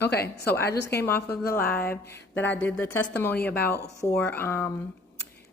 Okay, so I just came off of the live that I did the testimony about for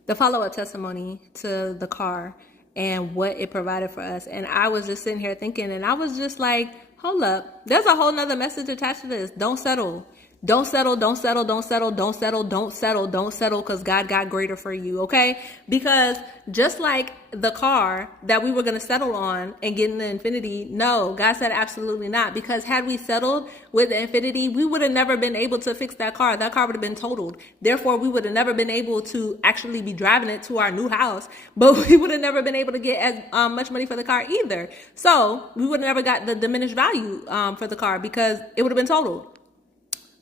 the follow-up testimony to the car and what it provided for us. And I was just sitting here thinking, and I was just like, hold up, there's a whole nother message attached to this. Don't settle. Don't settle, don't settle, don't settle, don't settle, don't settle, don't settle, because God got greater for you, okay? Because just like the car that we were going to settle on and get in the Infinity, no, God said absolutely not. Because had we settled with the Infinity, we would have never been able to fix that car. That car would have been totaled. Therefore, we would have never been able to actually be driving it to our new house. But we would have never been able to get as much money for the car either. So we would have never got the diminished value for the car because it would have been totaled.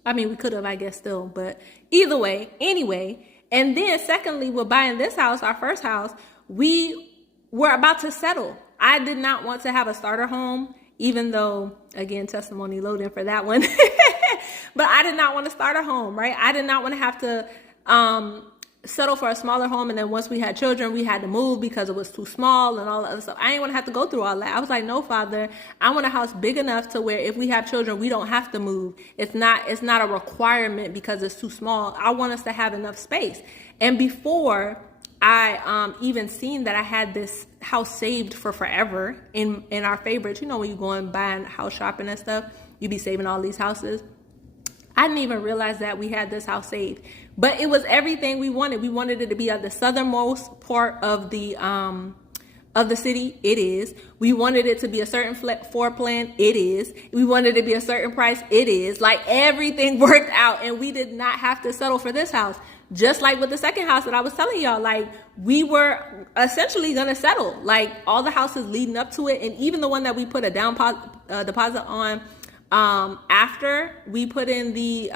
I mean, we could have, I guess, still, but either way, anyway. And then secondly, we're buying this house, our first house, we were about to settle. I did not want to have a starter home, even though, again, testimony loading for that one. But I did not want to start a home, right? I did not want to have to settle for a smaller home, and then once we had children, we had to move because it was too small and all that other stuff. I didn't want to have to go through all that. I was like, no, Father, I want a house big enough to where if we have children, we don't have to move. It's not a requirement because it's too small. I want us to have enough space. And before I even seen that I had this house saved for forever in our favorites, you know, when you go and buying house shopping and stuff, you be saving all these houses. I didn't even realize that we had this house saved, but it was everything we wanted. We wanted it to be at the southernmost part of the city. It is. We wanted it to be a certain floor plan. It is. We wanted it to be a certain price. It is. Like everything worked out, and we did not have to settle for this house. Just like with the second house that I was telling y'all, like we were essentially gonna settle. Like all the houses leading up to it, and even the one that we put a down deposit on. After we put in the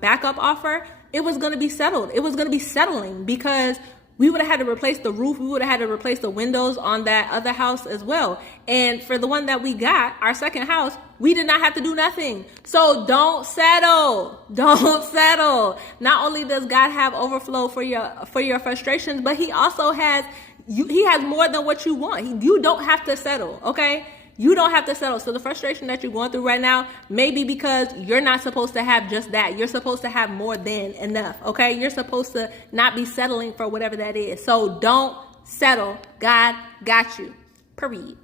backup offer, it was going to be settled. It was going to be settling because we would have had to replace the roof. We would have had to replace the windows on that other house as well. And for the one that we got, our second house, we did not have to do nothing. So don't settle. Don't settle. Not only does God have overflow for your frustrations, but he also has more than what you want. You don't have to settle, okay? You don't have to settle. So the frustration that you're going through right now may be because you're not supposed to have just that. You're supposed to have more than enough, okay? You're supposed to not be settling for whatever that is. So don't settle. God got you. Period.